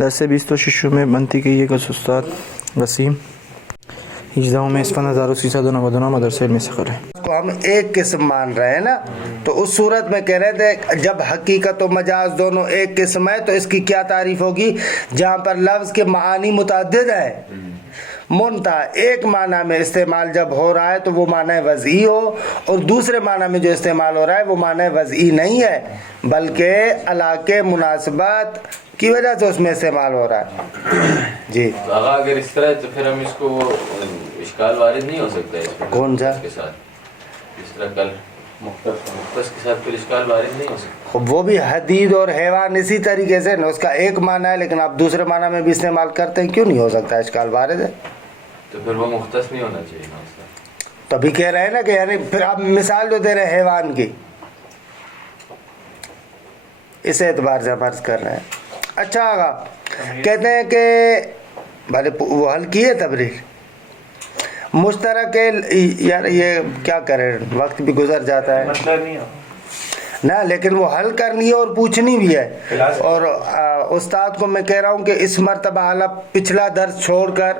10 سے 20 تو ششو میں بنتی گئی ہے کہ استاد وسیم 18 میں اسفن ہزاروں سیسا دونا بدونا مدرسے میں سخر ہے. کو ہم ایک قسم مان رہے ہیں نا، تو اس صورت میں کہہ رہے تھے جب حقیقت و مجاز دونوں ایک قسم ہے تو اس کی کیا تعریف ہوگی؟ جہاں پر لفظ کے معانی متعدد ہیں، منتہا ایک معنی میں استعمال جب ہو رہا ہے تو وہ معنی وضعی ہو، اور دوسرے معنی میں جو استعمال ہو رہا ہے وہ معنی وضعی نہیں ہے بلکہ علاقے مناسبت کی وجہ سے اس میں استعمال ہو رہا ہے. جی آغا اگر اس طرح ہے تو پھر ہم اس کو اشکال وارد نہیں ہو سکتا ہے اس میں کون سا کے ساتھ اس طرح کل مختص کے ساتھ پھر اشکال وارد نہیں ہو سکتا. وہ بھی حدید اور حیوان اسی طریقے سے نا، اس کا ایک معنی ہے لیکن آپ دوسرے معنی میں بھی استعمال کرتے ہیں، کیوں نہیں ہو سکتا؟ اشکال وارد ہے. تو پھر وہ مختص نہیں ہونا چاہیے نا اس کا. تبھی کہہ رہے ہیں نا کہ یعنی پھر آپ مثال جو دے رہے ہیں حیوان کی، اس اعتبار سے ہم عرض کر رہے ہیں. اچھا آگا کہتے ہیں کہ بھلے وہ حل کی ہے تبریر مشترک یار یہ کیا کریں، وقت بھی گزر جاتا ہے نا، لیکن وہ حل کرنی ہے اور پوچھنی بھی ہے. اور استاد کو میں کہہ رہا ہوں کہ اس مرتبہ حالا پچھلا درس چھوڑ کر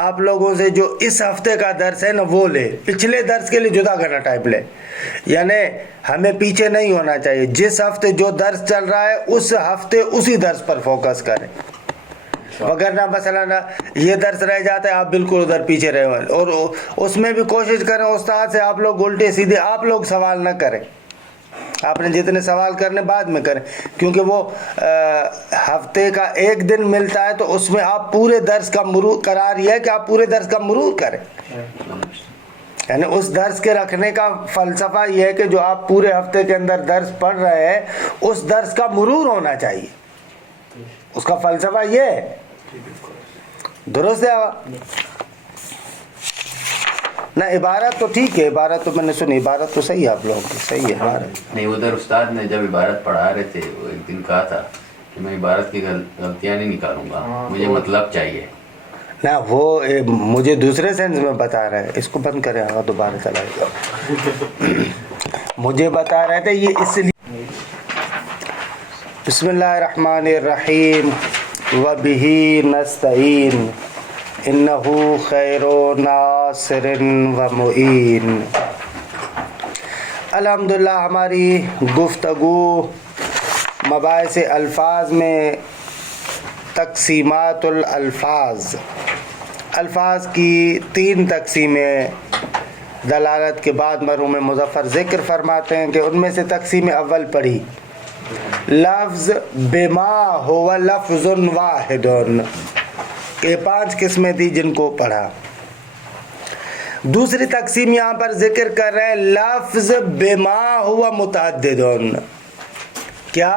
آپ لوگوں سے جو اس ہفتے کا درس ہے نا وہ لے، پچھلے درس کے لیے جدا کرنا ٹائپ لے، یعنی ہمیں پیچھے نہیں ہونا چاہیے. جس ہفتے جو درس چل رہا ہے اس ہفتے اسی درس پر فوکس کریں، وگرنہ مثلا یہ درس رہ جاتا ہے آپ بالکل ادھر پیچھے رہے ہوئے. اور اس میں بھی کوشش کریں استاد سے آپ لوگ الٹے سیدھے آپ لوگ سوال نہ کریں، آپ نے جتنے سوال کرنے بعد میں کریں، کیونکہ وہ ہفتے کا ایک دن ملتا ہے تو اس میں آپ پورے درس کا مرور، قرار یہ ہے کہ آپ پورے درس کا مرور کریں. یعنی اس درس کے رکھنے کا فلسفہ یہ ہے کہ جو آپ پورے ہفتے کے اندر درس پڑھ رہے ہیں اس درس کا مرور ہونا چاہیے، اس کا فلسفہ یہ ہے. درست ہے نا؟ عبارت تو ٹھیک ہے، عبارت تو میں نے سنی، عبارت تو صحیح ہے، آپ لوگوں کی صحیح ہے عبارت. نہیں ادھر استاد نے جب عبارت پڑھا رہے تھے وہ ایک دن کہا تھا کہ میں عبارت کی غلطیاں نہیں نکالوں گا، مجھے مطلب چاہیے نا. وہ مجھے دوسرے سینس میں بتا رہے ہیں، اس کو بند کریں آگا دوبارہ چلائے گا. مجھے بتا رہے تھے یہ اس لیے. بسم اللہ الرحمن الرحیم وبہ نستعین انہ خیر ناصر و معین. الحمدللہ ہماری گفتگو مباحث الفاظ میں تقسیمات الالفاظ، الفاظ کی 3 تقسیمیں دلالت کے بعد مرحوم مظفر ذکر فرماتے ہیں کہ ان میں سے تقسیم اول پڑھی لفظ بما ہوا لفظ واحد، یہ 5 قسمیں تھی جن کو پڑھا. دوسری تقسیم یہاں پر ذکر کر رہے ہیں لفظ بما ہوا متعدد، کیا؟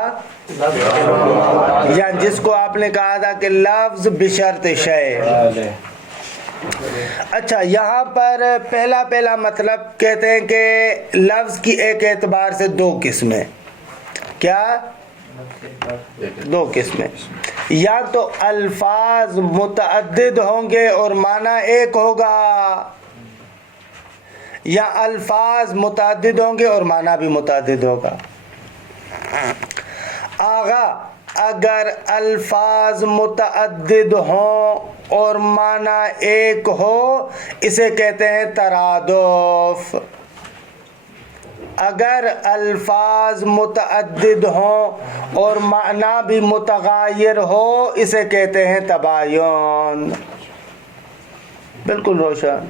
یا جس کو آپ نے کہا تھا کہ لفظ بشرط شے. اچھا یہاں پر پہلا مطلب کہتے ہیں کہ لفظ کی ایک اعتبار سے 2 قسمیں، کیا 2 قسمیں؟ یا تو الفاظ متعدد ہوں گے اور معنی ایک ہوگا، یا الفاظ متعدد ہوں گے اور معنی بھی متعدد ہوگا. آغا اگر الفاظ متعدد ہوں اور معنی ایک ہو اسے کہتے ہیں ترادف. اگر الفاظ متعدد ہوں اور معنی بھی متغیر ہو اسے کہتے ہیں تباین. بالکل روشن.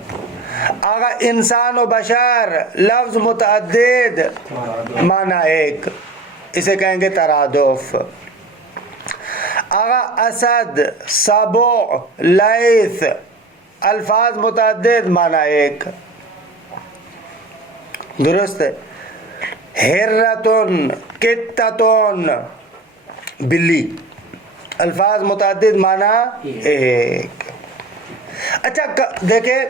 آگا انسان و بشر لفظ متعدد معنی ایک، اسے کہیں گے ترادف. آگا اسد، سبع، لیث الفاظ متعدد معنی ایک، درست ہے. ہرتن، کتتن بلی الفاظ متعدد معنی ایک. اچھا دیکھیں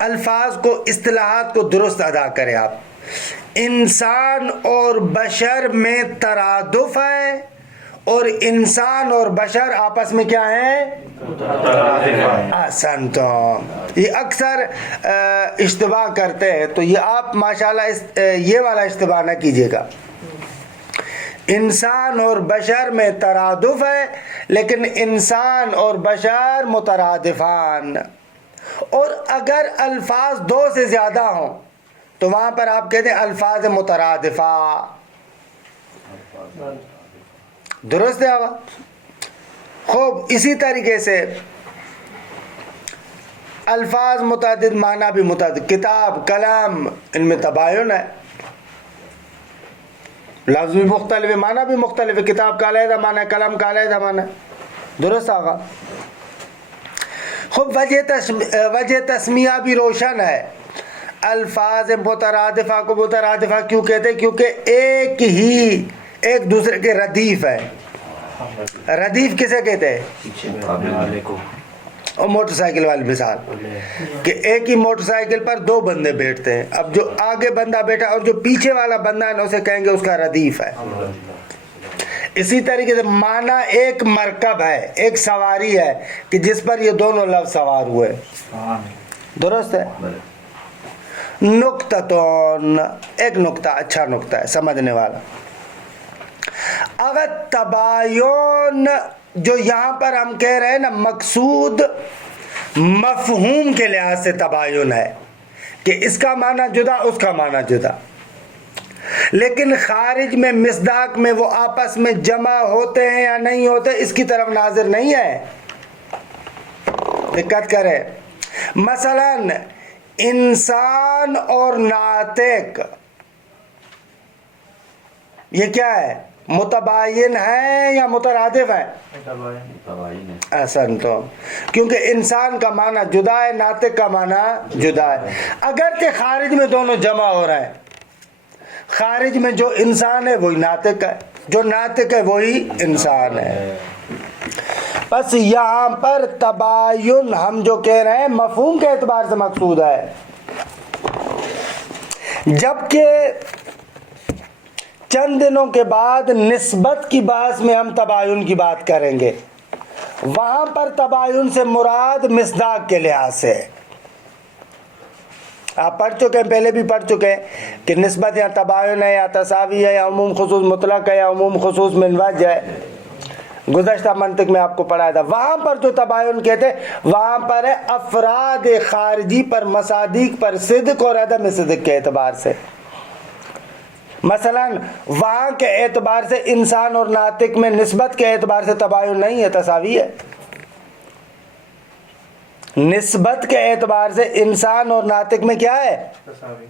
الفاظ کو، اصطلاحات کو درست ادا کریں آپ. انسان اور بشر میں ترادف ہے اور انسان اور بشر آپس میں کیا ہیں؟ احسنتم. یہ اکثر اشتباہ کرتے ہیں تو یہ آپ ماشاءاللہ یہ والا اشتباہ نہ کیجیے گا. انسان اور بشر میں ترادف ہے، لیکن انسان اور بشر مترادفان. اور اگر الفاظ دو سے زیادہ ہوں تو وہاں پر آپ کہتے ہیں الفاظ مترادفہ. درست ہے آقا؟ خوب اسی طریقے سے الفاظ متعدد، معنی بھی متعدد. کتاب، کلام، ان میں تباین ہے. لفظ بھی مختلف ہے، معنی بھی مختلف ہے. کتاب کا علیحدہ معنی ہے، کلام کا علیحدہ معنی ہے. درست آقا؟ خوب وجہ تسمیہ بھی روشن ہے. الفاظ مترادفہ کو مترادفہ کیوں کہتے ہیں؟ کیونکہ ایک دوسرے کے ردیف ہے. ردیف کسے کہتے ہیں؟ اور موٹر سائیکل والی مثال کہ ایک ہی موٹر سائیکل پر دو بندے بیٹھتے ہیں. اب جو آگے بندہ بیٹھا اور جو پیچھے والا بندہ ہے نا، اسے کہیں گے اس کا ردیف ہے. اسی طریقے سے معنی ایک مرکب ہے، ایک سواری ہے کہ جس پر یہ دونوں لفظ سوار ہوئے. درست ہے؟ نقطتون، ایک نقطہ، اچھا نقطہ ہے سمجھنے والا. اگر تباین جو یہاں پر ہم کہہ رہے ہیں نا، مقصود مفہوم کے لحاظ سے تباین ہے کہ اس کا معنی جدا، اس کا معنی جدا. لیکن خارج میں مصداق میں وہ آپس میں جمع ہوتے ہیں یا نہیں ہوتے، اس کی طرف ناظر نہیں ہے. دقت کرے. مثلا انسان اور ناطق، یہ کیا ہے؟ متباین ہے یا مترادف ہے؟ احسن. تو کیونکہ انسان کا معنی جدا ہے، ناطق کا معنی جدا ہے. اگرچہ خارج میں دونوں جمع ہو رہے ہیں، خارج میں جو انسان ہے وہی ناطق ہے، جو ناطق ہے وہی انسان ہے. بس یہاں پر تباین ہم جو کہہ رہے ہیں مفہوم کے اعتبار سے مقصود ہے، جبکہ چند دنوں کے بعد نسبت کی بحث میں ہم تباین کی بات کریں گے. وہاں پر تباین سے مراد مصداق کے لحاظ سے. آپ پڑھ چکے ہیں، پہلے بھی پڑھ چکے ہیں کہ نسبت یا تباین ہے یا تساوی ہے یا عموم خصوص مطلق ہے یا عموم خصوص من وجہ ہے. گزشتہ منطق میں آپ کو پڑھایا تھا. وہاں پر جو تباین کہتے ہیں وہاں پر ہے افراد خارجی پر مصادیق پر صدق اور عدم صدق کے اعتبار سے. مثلا وہاں کے اعتبار سے انسان اور ناطق میں نسبت کے اعتبار سے تباین نہیں ہے، تساوی ہے. نسبت کے اعتبار سے انسان اور ناطق میں کیا ہے؟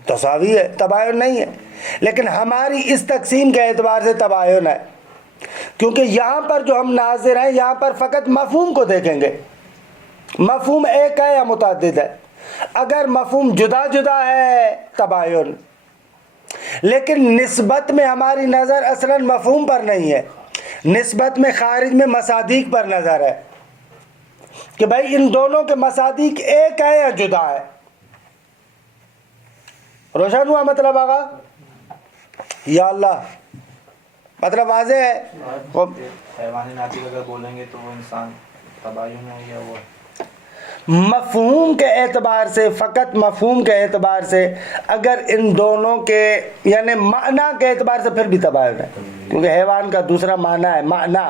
تساوی ہے، تباین نہیں ہے. لیکن ہماری اس تقسیم کے اعتبار سے تباین ہے، کیونکہ یہاں پر جو ہم ناظر ہیں یہاں پر فقط مفہوم کو دیکھیں گے. مفہوم ایک ہے یا متعدد ہے؟ اگر مفہوم جدا جدا ہے تباین، لیکن نسبت میں ہماری نظر اصلاً مفہوم پر نہیں ہے، نسبت میں خارج میں مصادیق پر نظر ہے کہ بھائی ان دونوں کے مصادیق ایک ہے یا جدا ہے. روشن ہوا مطلب آگا؟ یا اللہ مطلب واضح ہے. حیوان ناطق اگر بولیں گے تو وہ انسان تباین ہے یا وہ مفہوم کے اعتبار سے، فقط مفہوم کے اعتبار سے اگر ان دونوں کے یعنی معنی کے اعتبار سے پھر بھی تباین ہے، کیونکہ حیوان کا دوسرا معنی ہے معنی.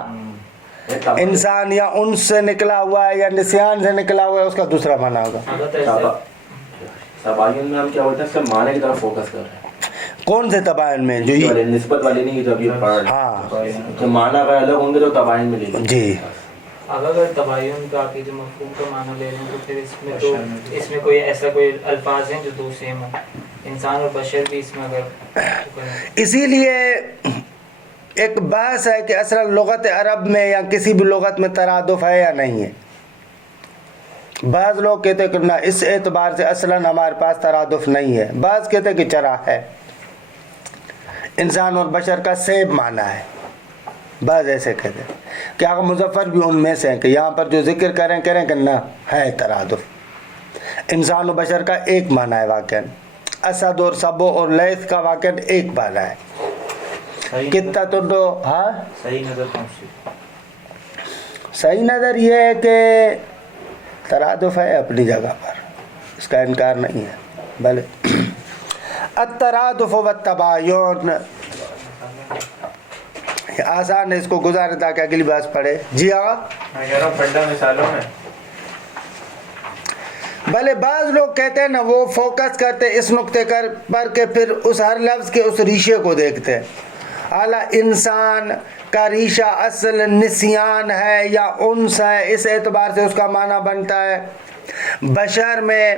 انسان یا انس سے نکلا ہوا ہے یا نسیان سے نکلا ہوا ہے، اس کا دوسرا معنی ہوگا. تباین میں ہم کیا ہوتا ہے صرف معنی کی طرف فوکس کر رہے ہیں. کون سے تباین میں؟ جو یہ نسبت والی نہیں، جو ابھی پڑھ رہے ہیں. ہاں تو معنی اگر الگ ہوں گے تو تباین میں لے لیں. جی. اگر تباین کا آپ جو مفہوم کا معنی لے رہے ہیں تو پھر اس میں کوئی ایسا کوئی الفاظ ہیں جو دو سیم ہوں، انسان اور بشر بھی اس میں اگر. اسی لیے ایک بحث ہے کہ اصلا لغت عرب میں یا کسی بھی لغت میں ترادف ہے یا نہیں ہے. بعض لوگ کہتے ہیں کہ نہ، اس اعتبار سے اصلا ہمارے پاس ترادف نہیں ہے. بعض کہتے ہیں کہ چرا ہے، انسان اور بشر کا سیب معنی ہے. بعض ایسے کہتے ہیں کہ آقا مظفر بھی ان میں سے ہیں کہ یہاں پر جو ذکر کریں کہ نہ ہے ترادف. انسان و بشر کا ایک معنی ہے واقعا. اسد اور سبو اور لیث کا واقعا ایک معنی ہے. کتنا تو دو. ہاں صحیح نظر کون سی؟ صحیح نظر یہ ہے کہ ترادف ہے اپنی جگہ پر، اس کا انکار نہیں ہے. بھلے الترادف والتباین آسان ہے اس کو گزارے تاکہ اگلی بات پڑھے. جی آقا. میں کہہ رہا ہوں پنڈا مثالوں میں بھلے بعض لوگ کہتے ہیں نا وہ فوکس کرتے اس نقطے پر کہ پھر اس ہر لفظ کے اس ریشے کو دیکھتے ہیں. اعلیٰ انسان کا ریشہ اصل نسیان ہے یا انس ہے, اس اعتبار سے اس کا معنی بنتا ہے. بشر میں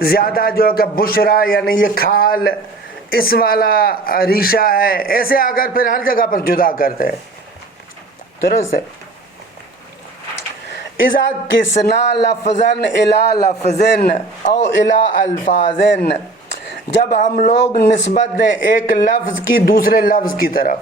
زیادہ جو ہے کہ بشرا یعنی یہ کھال اس والا ریشہ ہے. ایسے اگر پھر ہر جگہ پر جدا کرتے ہیں درست ہے. اذا کسنا لفظن الی لفظن او الی الفاظن, جب ہم لوگ نسبت دیں ایک لفظ کی دوسرے لفظ کی طرف,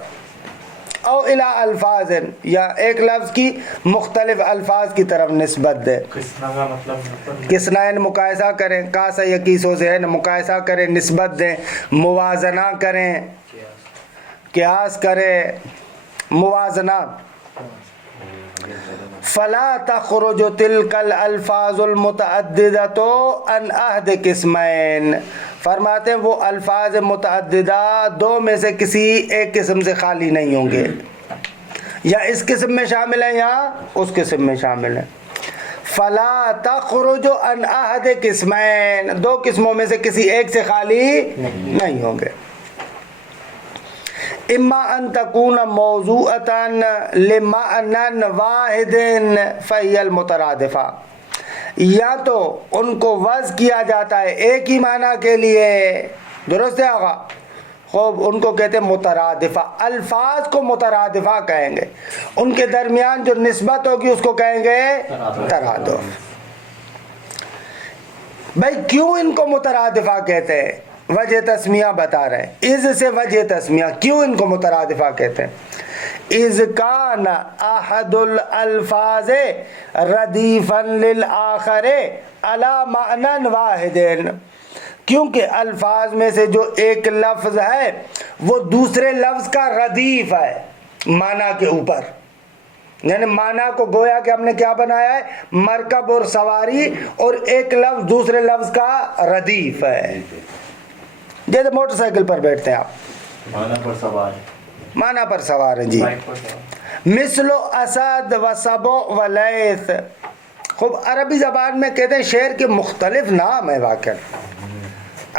او الی الفاظ یا ایک لفظ کی مختلف الفاظ کی طرف نسبت دیں. کسنا کا مطلب کسنا مقایسہ کریں, کاسا یکیسوں سے ہے مقایسہ کریں, نسبت دیں, موازنہ کریں, قیاس کریں, موازنہ. فلا تخرج تلك الالفاظ المتعددۃ عن احد قسمین, فرماتے ہیں وہ الفاظ متعددہ دو میں سے کسی ایک قسم سے خالی نہیں ہوں گے, یا اس قسم میں شامل ہیں یا اس قسم میں شامل ہیں. فلا تخرج عن احد قسمین, دو قسموں میں سے کسی ایک سے خالی نہیں ہوں گے. اما ان تکون موضوعتا لمعنى واحد فهي المترادفہ, یا تو ان کو وضع کیا جاتا ہے ایک ہی معنی کے لیے, درست ہے آقا, خوب ان کو کہتے ہیں مترادفہ. الفاظ کو مترادفہ کہیں گے, ان کے درمیان جو نسبت ہوگی اس کو کہیں گے ترادف. بھائی کیوں ان کو مترادفہ کہتے ہیں؟ وجہ تسمیہ بتا رہے ہیں. از سے وجہ تسمیہ, کیوں ان کو مترادفہ کہتے ہیں؟ اذ کان احد الالفاظ ردیفا للآخر علی معنی واحد, کیونکہ الفاظ میں سے جو ایک لفظ ہے وہ دوسرے لفظ کا ردیف ہے معنی کے اوپر, یعنی معنی کو گویا کہ ہم نے کیا بنایا ہے, مرکب اور سواری, اور ایک لفظ دوسرے لفظ کا ردیف ہے. جیسے موٹر سائیکل پر بیٹھتے ہیں آپ, معنی پر سوار, معنی پر سوار ہیں جی. بائک پر سوار. مثل اسد و سبو و لیث, خوب عربی زبان میں کہتے ہیں شعر کے مختلف نام ہیں واقعا.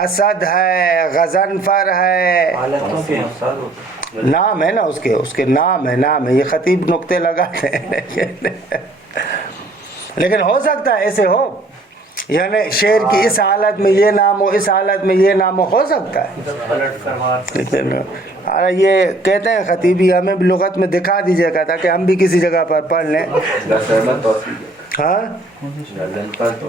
اسد ہے, غضنفر ہے, حالتوں کے انصار ہوتے ہیں. نام ہے نا اس کے نام ہے. یہ خطیب نقطے لگاتے ہیں لیکن ہو سکتا ہے ایسے ہو, یعنی شعر کی اس حالت میں یہ نام ہو, اس حالت میں یہ نام ہو سکتا ہے. پلٹ کروا لیکن یہ کہتے ہیں خطیبی, ہمیں بھی لغت میں دکھا دیجیے گا تاکہ ہم بھی کسی جگہ پر پڑھ لیں. ہاں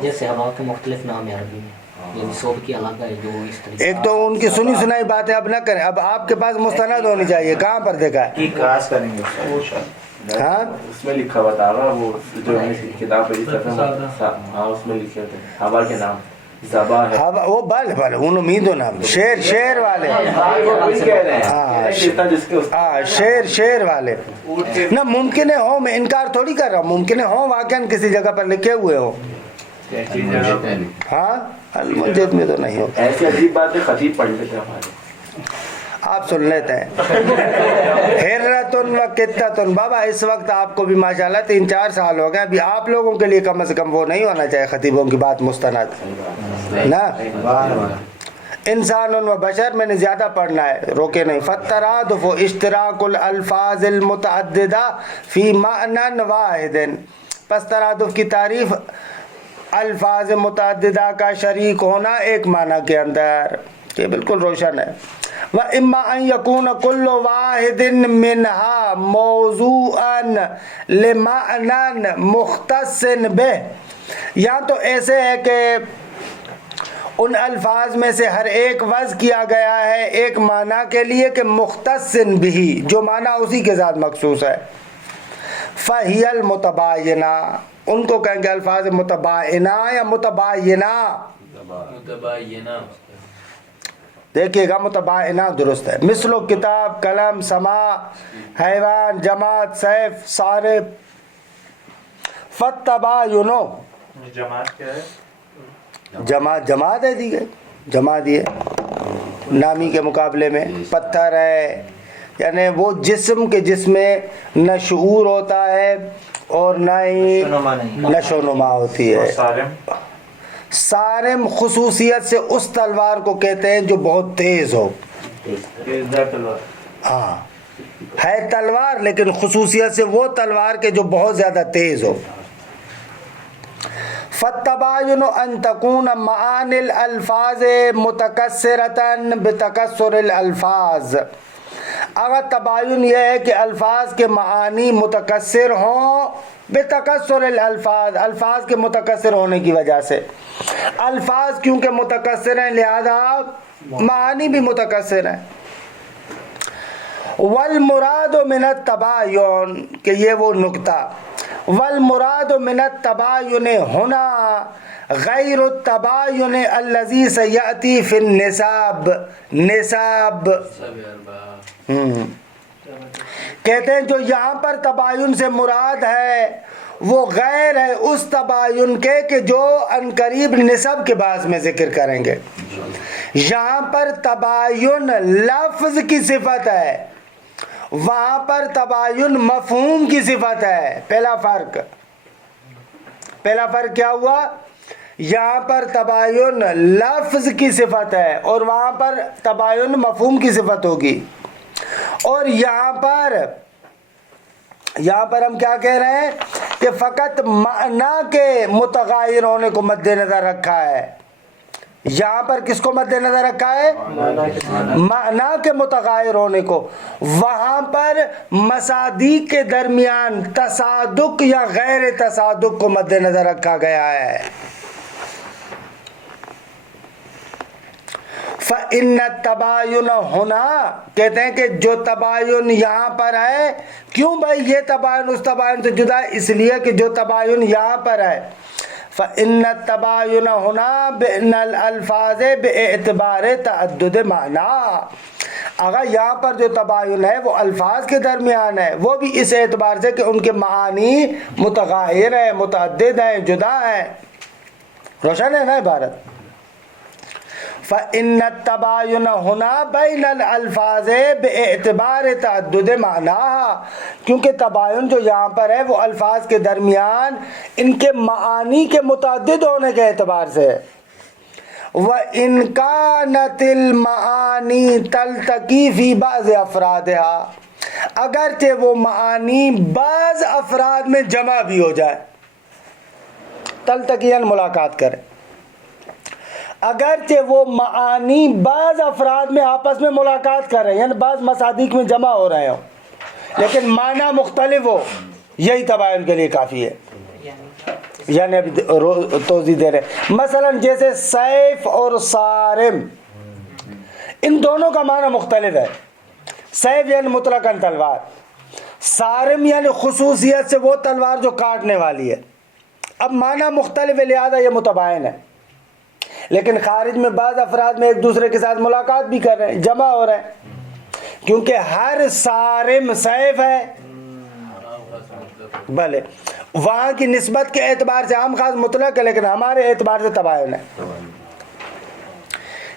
جیسے ہوا کے مختلف نام ہیں عربی میں, یعنی صوب کی الگ ہے جو اس طریقے. ایک تو ان کی سنی سنائی باتیں اب نہ کریں, اب آپ کے پاس مستند ہونی چاہیے. کہاں پر دیکھا ہے؟ کی کراس کریں گے ہاں اس میں لکھا بتا رہا, وہ جو ہم نے کتاب پہ لکھا تھا, ہاں اس میں لکھے تھے ہوا کے نام زبا ہے. وہ بال ان امید ہو نام شیر والے, ہاں شیر والے نہ. ممکن ہے ہو, میں انکار تھوڑی کر رہا ہوں, ممکن ہے ہو واقعا کسی جگہ پر لکھے ہوئے ہو. ہاں المنجد میں تو نہیں ہو. ایسی عجیب بات ہے, خطیب پڑھ لیتے ہمارے, آپ سن لیتے ہیں. حرتن و قطتن, بابا اس وقت آپ کو بھی ماشاءاللہ 3-4 سال ہو گئے, ابھی آپ لوگوں کے لیے کم از کم وہ نہیں ہونا چاہیے خطیبوں کی بات مستند نا. انسان و بشر میں نے زیادہ پڑھنا ہے, روکے نہیں. فالترادف اشتراک الالفاظ المتعددہ فی معنی واحد, پس ترادف کی تعریف الفاظ متعددہ کا شریک ہونا ایک معنی کے اندر, یہ بالکل روشن ہے. وَإِمَّا أَن يَكُونَ كُلُّ وَاحِدٍ مِّنْهَا مَوْضُوعًا لِمَعْنًى مُخْتَصٍ بِهِ, یا تو ایسے ہے کہ ان الفاظ میں سے ہر ایک وضع کیا گیا ہے ایک معنی کے لیے کہ مختص بھی, جو معنی اسی کے ساتھ مخصوص ہے. فَهِيَ الْمُتَبَايِنَةُ, ان کو کہیں گے الفاظ متباینہ یا متباینہ. دیکھیے گا متباینہ درست ہے. مثل و کتاب, قلم, سما, حیوان, جماعت, سیف, صارف. فالتباین, جماعت کیا ہے؟ جماعت ہے, دی گئی جماعت, یہ نامی کے مقابلے میں. پتھر ہے, یعنی وہ جسم کے جس میں نہ شعور ہوتا ہے اور نہ ہی نشو و نما ہوتی ہے. صارم خصوصیت سے اس تلوار کو کہتے ہیں جو بہت تیز ہو. ہاں ہے تلوار لیکن خصوصیت سے وہ تلوار کے جو بہت زیادہ تیز ہو. فالتباین ان تکون معانی الالفاظ متکثرة بتکثر الالفاظ. اگر تباین یہ ہے کہ الفاظ کے معانی متکثر ہوں بتکثر الالفاظ، الفاظ کے متکثر ہونے کی وجہ سے. الفاظ کیونکہ متکثر ہیں لہذا معانی بھی متکثر ہیں. والمراد من التباین کہ یہ وہ نکتہ، والمراد من التباین ہنا غیر التباین الذی سیأتی فی النساب. نساب کہتے ہیں جو یہاں پر تباین سے مراد ہے وہ غیر ہے اس تباین کے کہ جو عنقریب نسب کے بعد میں ذکر کریں گے. یہاں پر تباین لفظ کی صفت ہے، وہاں پر تباین مفہوم کی صفت ہے. پہلا فرق کیا ہوا؟ یہاں پر تباین لفظ کی صفت ہے اور وہاں پر تباین مفہوم کی صفت ہوگی. اور یہاں پر ہم کیا کہہ رہے ہیں کہ فقط معنی کے متغیر ہونے کو مد نظر رکھا ہے. یہاں پر کس کو مد نظر رکھا ہے؟ معنی کے متغیر ہونے کو. وہاں پر مصادیق کے درمیان تصادق یا غیر تصادق کو مد نظر رکھا گیا ہے. فَإِنَّ التَّبَايُنَ هُنَا کہتے ہیں کہ جو تباین یہاں پر ہے، کیوں بھائی یہ تباین اس تباین سے جدا ہے؟ اس لیے کہ جو تباین یہاں پر ہے فَإِنَّ التَّبَايُنَ هُنَا بِإِنَّ الْأَلْفَاظِ بِاعْتِبَارِ تَعَدُّدِ مَعْنَا. اگر یہاں پر جو تباین ہے وہ الفاظ کے درمیان ہے، وہ بھی اس اعتبار سے کہ ان کے معانی متغیر ہیں، متعدد ہیں، جدا ہیں. روشن ہے نا عبارت؟ فَإِنَّ التَّبَايُنَ هُنَا بَيْنَ الْأَلْفَاظِ بِاعْتِبَارِ تَعَدُّدِ مَعْنَاهَا کیونکہ تباین جو یہاں پر ہے وہ الفاظ کے درمیان ان کے معانی کے متعدد ہونے کے اعتبار سے ہے. وَإِنْ كَانَتِ الْمَعَانِي تَلْتَقِي فِي بَعْضِ أَفْرَادِهَا اگرچہ وہ معانی بعض افراد میں جمع بھی ہو جائے. تلتقیاً ملاقات کریں، اگرچہ وہ معانی بعض افراد میں آپس میں ملاقات کر رہے ہیں یعنی بعض مصادیق میں جمع ہو رہے ہوں لیکن معنی مختلف ہو، یہی تباین کے لیے کافی ہے. یعنی ابھی توضیح دے رہے ہیں. مثلا جیسے سیف اور صارم، ان دونوں کا معنی مختلف ہے. سیف یعنی مطلقاً تلوار، صارم یعنی خصوصیت سے وہ تلوار جو کاٹنے والی ہے. اب معنی مختلف ہے لہذا یہ متباین ہے، لیکن خارج میں بعض افراد میں ایک دوسرے کے ساتھ ملاقات بھی کر رہے ہیں، جمع ہو رہے ہیں، کیونکہ ہر صارم سیف ہے. بھلے وہاں کی نسبت کے اعتبار سے عام خاص مطلق ہے لیکن ہمارے اعتبار سے تباین ہے.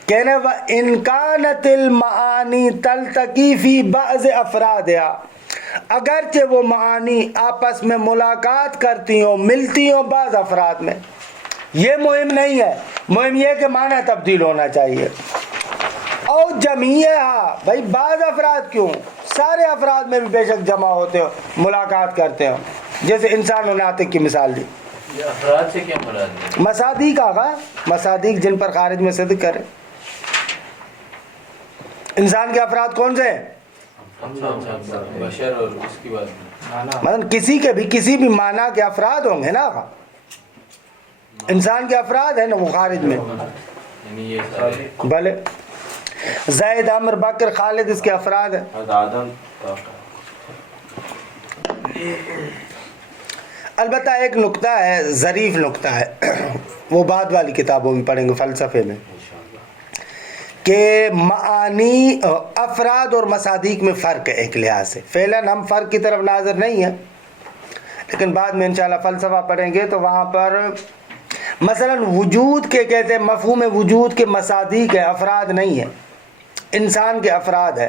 کہنے وَإِنْ كَانَتِ الْمَعَانِي تَلْتَقِي فِي بَعْضِ أَفْرَادِهَا اگرچہ وہ معانی آپس میں ملاقات کرتی ہوں، ملتی ہوں بعض افراد میں. یہ مہم نہیں ہے، مہم یہ کہ معنی تبدیل ہونا چاہیے. اور جمعیہ بھائی بعض افراد کیوں، سارے افراد میں بھی بے شک جمع ہوتے ہو، ملاقات کرتے ہو. جیسے انسان و ناطق کی مثال دی. یہ افراد سے کیا مراد ہے؟ مصادیق آگا، مصادیق جن پر خارج میں صدق کرے. انسان کے افراد کون سے ہیں؟ بشر اور اس کی بات مطلب کسی بھی معنی کے افراد ہوں گے نا. انسان کے افراد ہیں نا وہ خارج میں. بھلے زید، عمر، بکر، خالد اس کے افراد ہیں. البتہ ایک نکتہ ہے، ظریف نکتہ ہے، وہ بعد والی کتابوں میں پڑھیں گے فلسفے میں، کہ معانی افراد اور مصادیق میں فرق ہے ایک لحاظ سے. فعلاً ہم فرق کی طرف ناظر نہیں ہیں لیکن بعد میں انشاءاللہ فلسفہ پڑھیں گے تو وہاں پر مثلا وجود کے کہتے ہیں مفہوم وجود کے مصادیق ہے، افراد نہیں ہے. انسان کے افراد ہے،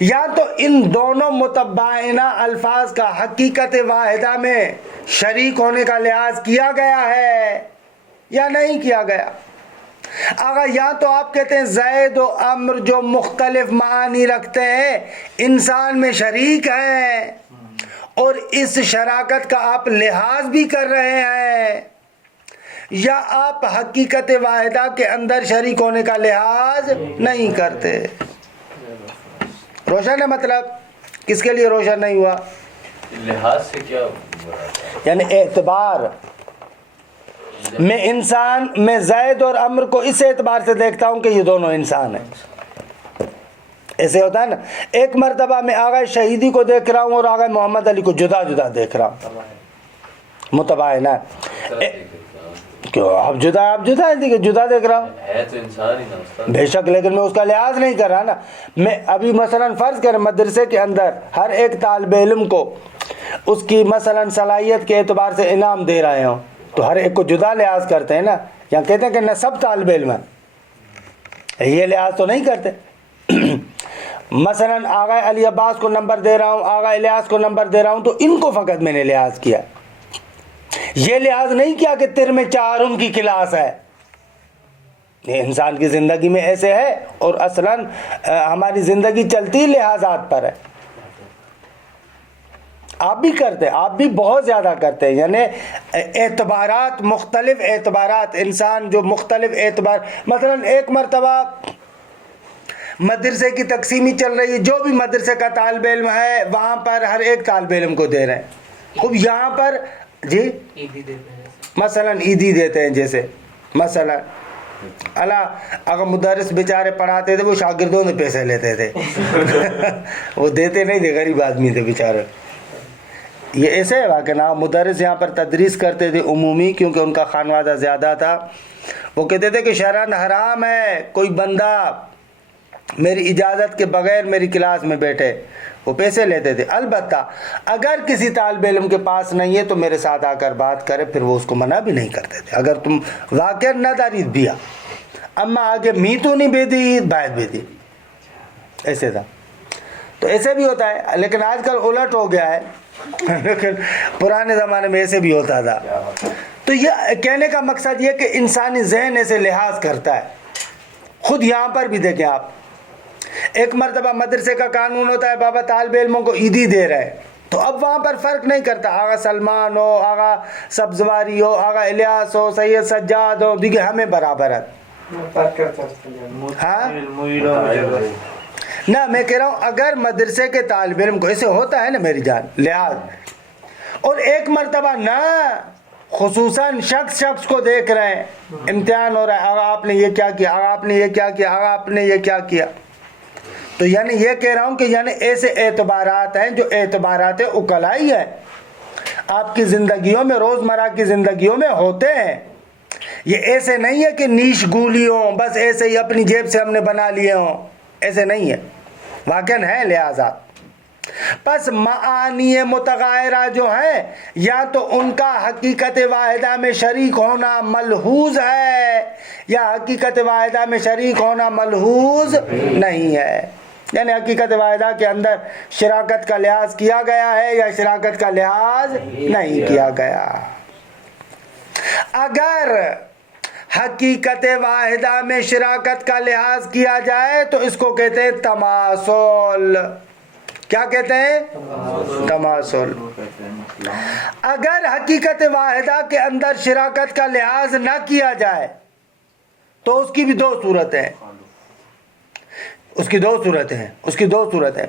یا تو ان دونوں متباینہ الفاظ کا حقیقت واحدہ میں شریک ہونے کا لحاظ کیا گیا ہے یا نہیں کیا گیا. اگر یا تو آپ کہتے ہیں زید و عمر جو مختلف معانی رکھتے ہیں انسان میں شریک ہیں اور اس شراکت کا آپ لحاظ بھی کر رہے ہیں، یا آپ حقیقت واحدہ کے اندر شریک ہونے کا لحاظ نہیں کرتے. روشن ہے مطلب؟ کس کے لیے روشن نہیں ہوا؟ لحاظ سے کیا یعنی اعتبار میں انسان، میں زید اور عمر کو اس اعتبار سے دیکھتا ہوں کہ یہ دونوں انسان ہیں. ایسے ہوتا ہے نا. ایک مرتبہ میں آغا شہیدی کو دیکھ رہا ہوں اور آغا محمد علی کو جدا جدا دیکھ رہا ہوں. متباین ہے. کیوں آپ جدا ہے، جدا دیکھ رہا ہوں ہے تو انسان ہی نا. بے شک، لیکن میں اس کا لحاظ نہیں کر رہا نا. میں ابھی مثلا فرض کریں مدرسے کے اندر ہر ایک طالب علم کو اس کی مثلا صلاحیت کے اعتبار سے انعام دے رہے ہوں تو ہر ایک کو جدا لحاظ کرتے ہیں نا. یا کہتے ہیں کہ نہ سب طالب علم ہیں، یہ لحاظ تو نہیں کرتے. مثلا آغا علی عباس کو نمبر دے رہا ہوں، آغا الیاس کو نمبر دے رہا ہوں تو ان کو فقط میں نے لحاظ کیا. یہ لحاظ نہیں کیا کہ تر میں چار ان کی کلاس ہے. یہ انسان کی زندگی میں ایسے ہے اور اصلاً ہماری زندگی چلتی لحاظات پر ہے. آپ بھی کرتے، آپ بھی بہت زیادہ کرتے ہیں. یعنی اعتبارات، مختلف اعتبارات، انسان جو مختلف اعتبار، مثلا ایک مرتبہ مدرسے کی تقسیمی چل رہی ہے، جو بھی مدرسے کا طالب علم ہے وہاں پر ہر ایک طالب علم کو دے رہے ہیں. خوب یہاں پر جی عیدی دیتے ہیں، مثلا عیدی دیتے ہیں. جیسے مثلا اللہ اگر مدرس بیچارے پڑھاتے تھے وہ شاگردوں سے پیسے لیتے تھے وہ دیتے نہیں تھے، غریب آدمی تھے بیچارے. یہ ایسے ہے واقعہ نا. مدرس یہاں پر تدریس کرتے تھے عمومی، کیونکہ ان کا خانوادہ زیادہ تھا. وہ کہتے تھے کہ شرعاً حرام ہے کوئی بندہ میری اجازت کے بغیر میری کلاس میں بیٹھے. وہ پیسے لیتے تھے. البتہ اگر کسی طالب علم کے پاس نہیں ہے تو میرے ساتھ آ کر بات کرے، پھر وہ اس کو منع بھی نہیں کرتے تھے. اگر تم واقع نہ دارید بیا اما آگے می تو نہیں بیدی باید بیدی، ایسے تھا. تو ایسے بھی ہوتا ہے، لیکن آج کل الٹ ہو گیا ہے. لیکن پرانے زمانے میں ایسے بھی ہوتا تھا. تو یہ کہنے کا مقصد یہ کہ انسانی ذہن ایسے لحاظ کرتا ہے. خود یہاں پر بھی دیکھیں آپ، ایک مرتبہ مدرسے کا قانون ہوتا ہے بابا طالب علموں کو عیدی دے رہے، تو اب وہاں پر فرق نہیں کرتا آغا سلمان ہو، آغا سبزواری ہو، آغا الیاس ہو، سید سجاد ہو، دیکھیں ہمیں برابر ہے. ہاں نہ، میں کہہ رہا ہوں اگر مدرسے کے طالب علم کو ایسے ہوتا ہے نا میری جان لحاظ، اور ایک مرتبہ نہ خصوصاً شخص کو دیکھ رہے ہیں، امتحان ہو رہا ہے، آغا آپ نے یہ کیا کیا، آغا آپ نے یہ کیا کیا، آغا آپ نے یہ کیا کیا. تو یعنی یہ کہہ رہا ہوں کہ یعنی ایسے اعتبارات ہیں جو اعتبارات عقلائی ہیں، آپ کی زندگیوں میں، روزمرہ کی زندگیوں میں ہوتے ہیں. یہ ایسے نہیں ہے کہ نیش گولی ہوں، بس ایسے ہی اپنی جیب سے ہم نے بنا لیے ہوں، ایسے نہیں ہے، واقعاً ہے لحاظات. پس معانی متغیرہ جو ہیں یا تو ان کا حقیقت واحدہ میں شریک ہونا ملحوظ ہے یا حقیقت واحدہ میں شریک ہونا ملحوظ نہیں ہے. یعنی حقیقت واحدہ کے اندر شراکت کا لحاظ کیا گیا ہے یا شراکت کا لحاظ نہیں کیا گیا. اگر حقیقت واحدہ میں شراکت کا لحاظ کیا جائے تو اس کو کہتے ہیں تماثل. کیا کہتے ہیں؟ تماثل. اگر حقیقت واحدہ کے اندر شراکت کا لحاظ نہ کیا جائے تو اس کی بھی دو صورتیں ہیں. اس کی دو صورتیں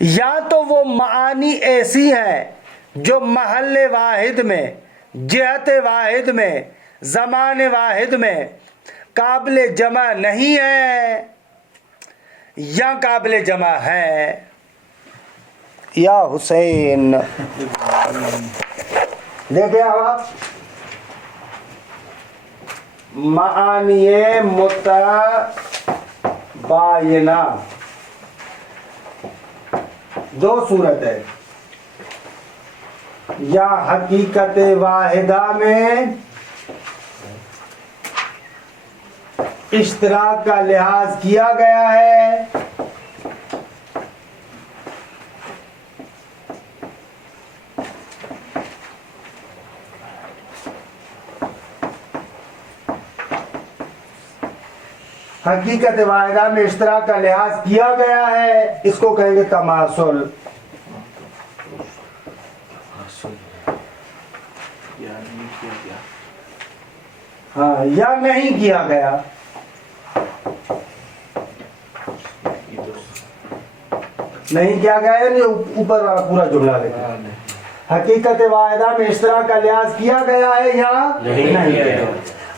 یا تو وہ معانی ایسی ہیں جو محل واحد میں، جہت واحد میں، زمان واحد میں قابل جمع نہیں ہے یا قابل جمع ہے. یا حسین دیکھیں آپ معانی متباینہ دو صورت ہے، یا حقیقت واحدہ میں اشتراک کا لحاظ کیا گیا ہے حقیقت واحدہ میں اشتراک کا لحاظ کیا گیا ہے، اس کو کہیں گے تماثل. ہاں یا نہیں کیا گیا. نہیں کیا گیا یعنی اوپر والا پورا جملہ لکھا. حقیقت واحدہ میں اشتراک کا لحاظ کیا گیا ہے یا نہیں کیا گیا.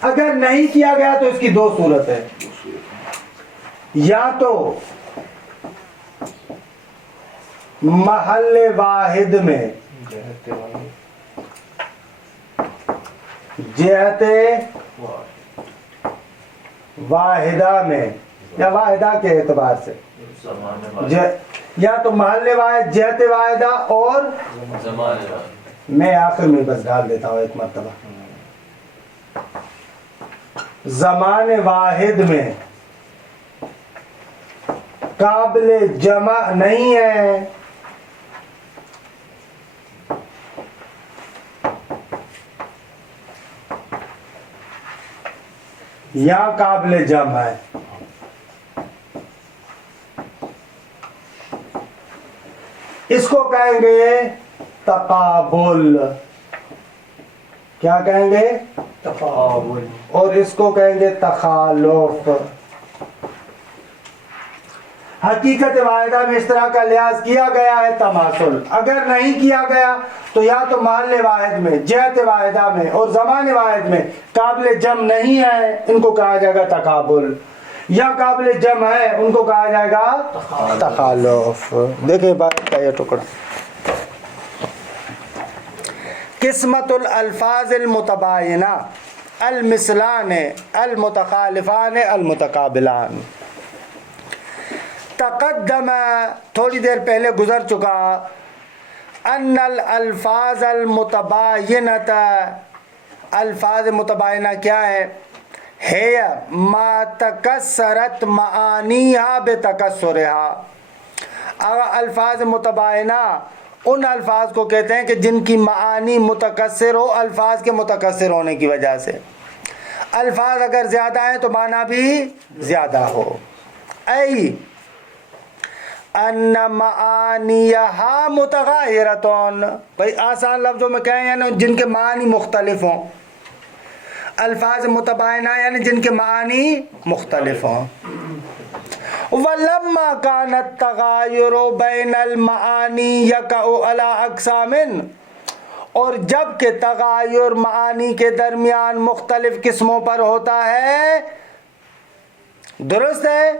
اگر نہیں کیا گیا تو اس کی دو صورت ہے، یا تو محل واحد میں جہت واحدہ میں یا واحدہ کے اعتبار سے، یا تو محل واحد جہت واحدہ اور میں آخر میں بس ڈال دیتا ہوں ایک مرتبہ، زمان واحد میں قابل جمع نہیں ہے، یا قابل جمع ہے. اس کو کہیں گے تقابل. کیا کہیں گے؟ تقابل. اور اس کو کہیں گے تخالف. حقیقت واحدہ میں اشتراک کا لحاظ کیا گیا ہے تماثل. اگر نہیں کیا گیا تو یا تو محل واحد میں جہت واحدہ میں اور زمان واحد میں قابل جمع نہیں ہے، ان کو کہا جائے گا تقابل، یا قابل جمع ہے، ان کو کہا جائے گا تخالف. دیکھیں بات کا یہ ٹکڑا. قسمت الالفاظ المتباینہ المثلان المتخالفان المتقابلان. تقدم تھوڑی دیر پہلے گزر چکا ان الالفاظ المتباینۃ، الفاظ متباینہ کیا ہے ما تکسرت معانیہا بتکسرہا. الفاظ متباینہ ان الفاظ کو کہتے ہیں کہ جن کی معانی متکسر ہو الفاظ کے متکسر ہونے کی وجہ سے. الفاظ اگر زیادہ ہیں تو معنی بھی زیادہ ہو. ای ان معانیہا متغایرتون، بھئی آسان لفظوں میں کہیں یعنی جن کے معانی مختلف ہوں. الفاظ متباینہ یعنی جن کے معانی مختلف ہوں. وَلَمَّا كَانَ التَّغَایُرُ بَيْنَ الْمَعَانِی يَقَعُ عَلَىٰ أَقْسَامٍ، اور جب کہ تغایر معانی کے درمیان مختلف قسموں پر ہوتا ہے. درست ہے؟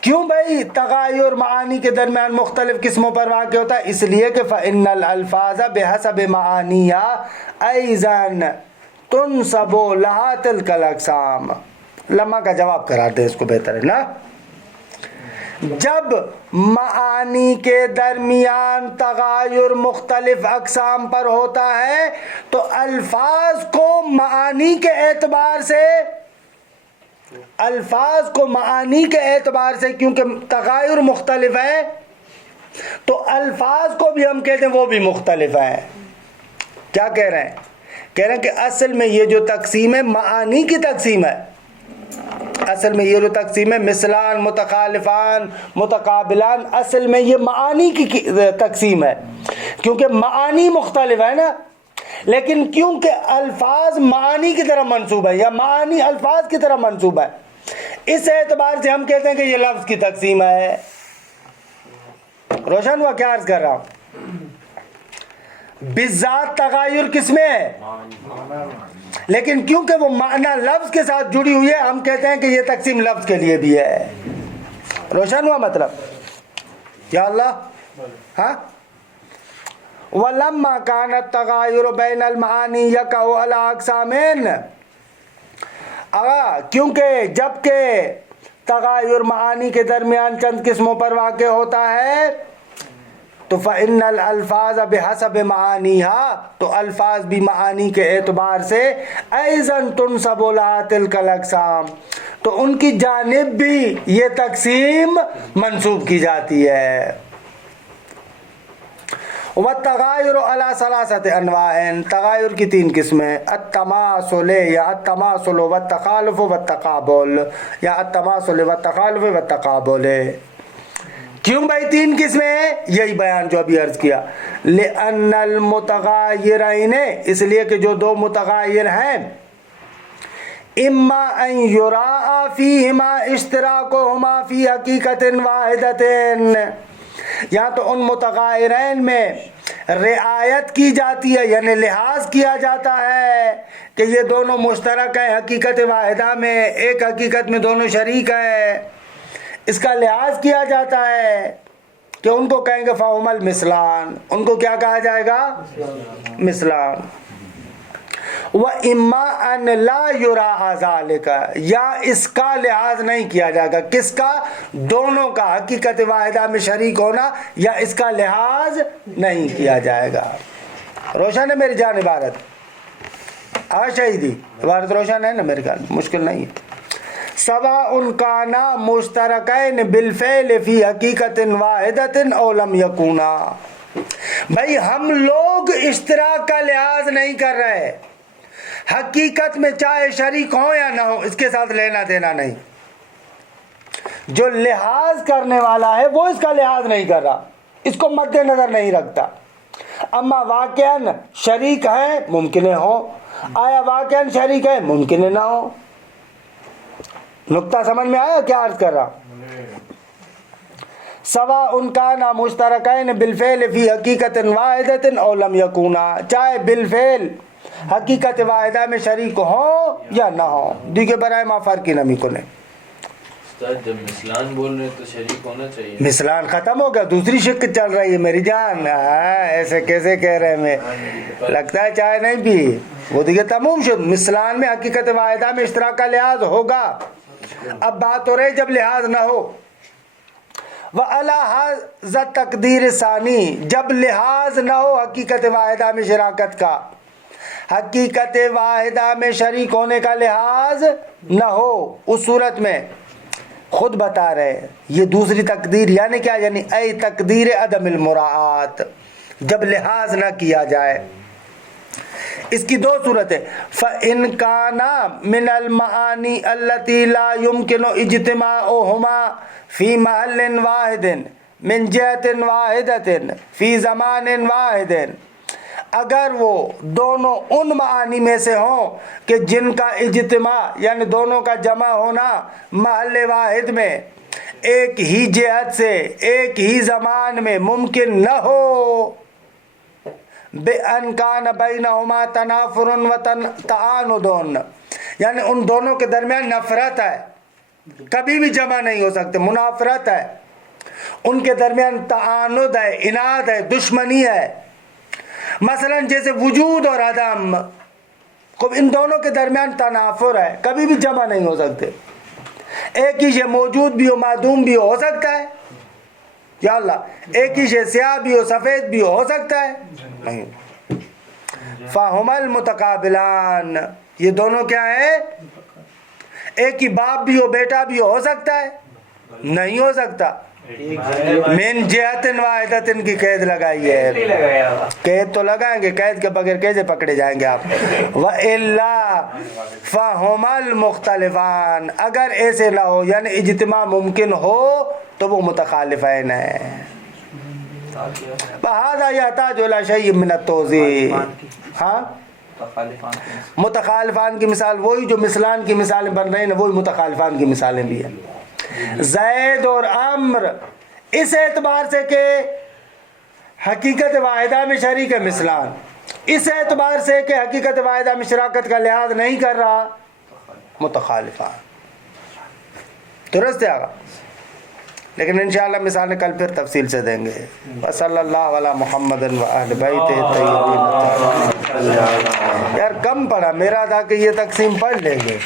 کیوں بھائی تغایر معانی کے درمیان مختلف قسموں پر واقع ہوتا ہے؟ اس لیے کہ فَإِنَّ الْأَلْفَاظَ بِحَسَبِ مَعَانِیہا أَيْضًا تُنْسَبُ لَهَا تِلْكَ الْأَقْسَامِ. لمحہ کا جواب قرار دے اس کو بہتر ہے نا. جب معانی کے درمیان تغایر مختلف اقسام پر ہوتا ہے تو الفاظ کو معانی کے اعتبار سے، الفاظ کو معانی کے اعتبار سے کیونکہ تغایر مختلف ہے تو الفاظ کو بھی ہم کہتے ہیں وہ بھی مختلف ہیں. کیا کہہ رہے ہیں؟ کہہ رہے ہیں کہ اصل میں یہ جو تقسیم ہے معانی کی تقسیم ہے. اصل میں یہ جو تقسیم ہے مثلان متخالفان متقابلان، اصل میں یہ معانی کی تقسیم ہے کیونکہ معانی مختلف ہے نا. لیکن کیونکہ الفاظ معانی کی طرح منسوب ہے یا معانی الفاظ کی طرح منسوب ہے، اس اعتبار سے ہم کہتے ہیں کہ یہ لفظ کی تقسیم ہے. روشن ہوا کیا عرض کر رہا ہوں؟ بالذات تغایر کس میں ہے؟ لیکن کیونکہ وہ معنی لفظ کے ساتھ جڑی ہوئی ہے ہم کہتے ہیں کہ یہ تقسیم لفظ کے لیے بھی ہے. روشن ہوا مطلب؟ یا اللہ ہاں. وَلَمَّا كَانَ التَّغَایُرُ بَيْنَ الْمَعَانِی يَقَعُ عَلَىٰ أَقْسَامٍ، کیونکہ جب کہ تغایر معانی کے درمیان چند قسموں پر واقع ہوتا ہے تو فَإِنَّ الْأَلْفَاظَ بِحَسَبِ مَعَانِیہا، تو الفاظ بھی معانی کے اعتبار سے أَيْضًا تُنْسَبُ لَهَا تِلْكَ الْأَقْسَامِ، تو ان کی جانب بھی یہ تقسیم منسوب کی جاتی ہے. والتغایر علی ثلاثۃ انواع، تغایر کی 3 قسمیں، التماثل یا التماثل والتخالف والتقابل، یا التماثل والتخالف والتقابل۔ کیوں بھائی 3 قسمیں ہیں؟ یہی بیان جو ابھی عرض کیا، لأن المتغایرین، اس لیے کہ جو 2 متغایر ہیں، اما ان یراء فیہما اشتراکہما فی حقیقت واحدۃ، یا تو ان متغایرین میں رعایت کی جاتی ہے، یعنی لحاظ کیا جاتا ہے کہ یہ دونوں مشترک ہیں حقیقت واحدہ میں، ایک حقیقت میں دونوں شریک ہیں، اس کا لحاظ کیا جاتا ہے کہ ان کو کہیں گے فہما المثلان، ان کو کیا کہا جائے گا؟ مثلان۔ وَإِمَّا أَن لَا يُرَاءَ ذَلِكَ، یا اس کا لحاظ نہیں کیا جائے گا، کس کا؟ دونوں کا حقیقت واحدہ میں شریک ہونا، یا اس کا لحاظ نہیں کیا جائے گا۔ روشن ہے میری جان عبارت؟ شہیدی عبارت روشن ہے نا میرے خیال، مشکل نہیں ہے۔ سواء کانا مشترکین بالفعل فی حقیقت واحدۃ او لم یکونا، بھائی ہم لوگ اشتراک کا لحاظ نہیں کر رہے، حقیقت میں چاہے شریک ہو یا نہ ہو، اس کے ساتھ لینا دینا نہیں۔ جو لحاظ کرنے والا ہے وہ اس کا لحاظ نہیں کر رہا، اس کو مد نظر نہیں رکھتا۔ اما واقعاً شریک ہیں ممکن ہو، آیا واقعاً شریک ہے ممکن نہ ہو۔ نقطہ سمجھ میں آیا کیا عرض کر رہا؟ سواء کانا مشترکین بالفعل فی حقیقت واحدۃ او لم یکونا، چاہے بالفعل حقیقت واحدہ میں شریک ہو یا نہ ہو، دیکھے برائے ما فرق نمی کنے۔ استاد جب مثلان بول رہے ہیں تو شریک ہونا چاہیے، مثلان ختم ہو گیا، دوسری شک چل رہی ہے میری جان۔ ایسے کیسے کہہ رہے میں، لگتا ہے چائے نہیں پی، وہ دیکھے تمام شد۔ مثلان میں حقیقت واحدہ میں اشتراک کا لحاظ ہوگا، اب بات ہو رہی جب لحاظ نہ ہو۔ وَعَلَى هَذَا التَّقْدِيرِ ثَانِي، جب لحاظ نہ ہو حقیقت واحدہ میں شراکت کا، حقیقت واحدہ میں شریک ہونے کا لحاظ نہ ہو، اس صورت میں خود بتا رہے یہ دوسری تقدیر یعنی کیا؟ یعنی اے تقدیر عدم المراعات، جب لحاظ نہ کیا جائے۔ اس کی 2 صورتیں، فَإِنْ كَانَ مِنَ الْمَعَانِي الَّتِي لَا يُمْكِنُ اجْتِمَاعُهُمَا فِي مَحَلٍ وَاحِدٍ مِنْ جِهَةٍ وَاحِدَةٍ فِي زَمَانٍ وَاحِدٍ، اگر وہ دونوں ان معانی میں سے ہوں کہ جن کا اجتماع یعنی دونوں کا جمع ہونا محل واحد میں ایک ہی جہت سے ایک ہی زمان میں ممکن نہ ہو، بِأَنْ كَانَ بَيْنَهُمَا تَنَافُرٌ وَتَعَانُدٌ، یعنی ان دونوں کے درمیان نفرت ہے، کبھی بھی جمع نہیں ہو سکتے، منافرت ہے، ان کے درمیان تعاند ہے، عناد ہے، دشمنی ہے۔ مثلا جیسے وجود اور عدم، ان دونوں کے درمیان تنافر ہے، کبھی بھی جمع نہیں ہو سکتے۔ ایک ہی شے موجود بھی ہو معدوم بھی ہو سکتا ہے یا اللہ، ایک ہی شے سیاہ بھی ہو سفید بھی ہو سکتا ہے نہیں۔ فَهُمَا الْمُتَقَابِلَانِ، یہ دونوں کیا ہیں؟ ایک ہی باپ بھی ہو بیٹا بھی ہو سکتا ہے نہیں ہو سکتا۔ من جہت واحدت کی قید لگائی ہے، قید تو لگائیں گے، قید کے بغیر کیسے پکڑے جائیں گے آپ؟ وَإِلَّا فَهُمَا الْمُخْتَلِفَانِ، اگر ایسے نہ ہو یعنی اجتماع ممکن ہو تو وہ متخالفین ہیں۔ فَهَذَا يَحْتَاجُ إِلَى شَيْءٍ مِّنَ التَّوْضِيحِ، ہاں متخالفان کی مثال وہی جو مثلان کی مثالیں بن رہی ہیں، وہی متخالفان کی مثالیں بھی ہیں۔ زید اور عمر اس اعتبار سے کہ حقیقت واحدہ میں شریک ہے مثلان، اس اعتبار سے کہ حقیقت واحدہ میں شراکت کا لحاظ نہیں کر رہا، متخالفان۔ درست ہے آگا، لیکن انشاءاللہ مثالیں کل پھر تفصیل سے دیں گے۔ وصلی اللہ علی محمد و اہل بیت الطیبین الطاہرین۔ یار کم پڑھا، میرا تھا کہ یہ تقسیم پڑھ لیں گے۔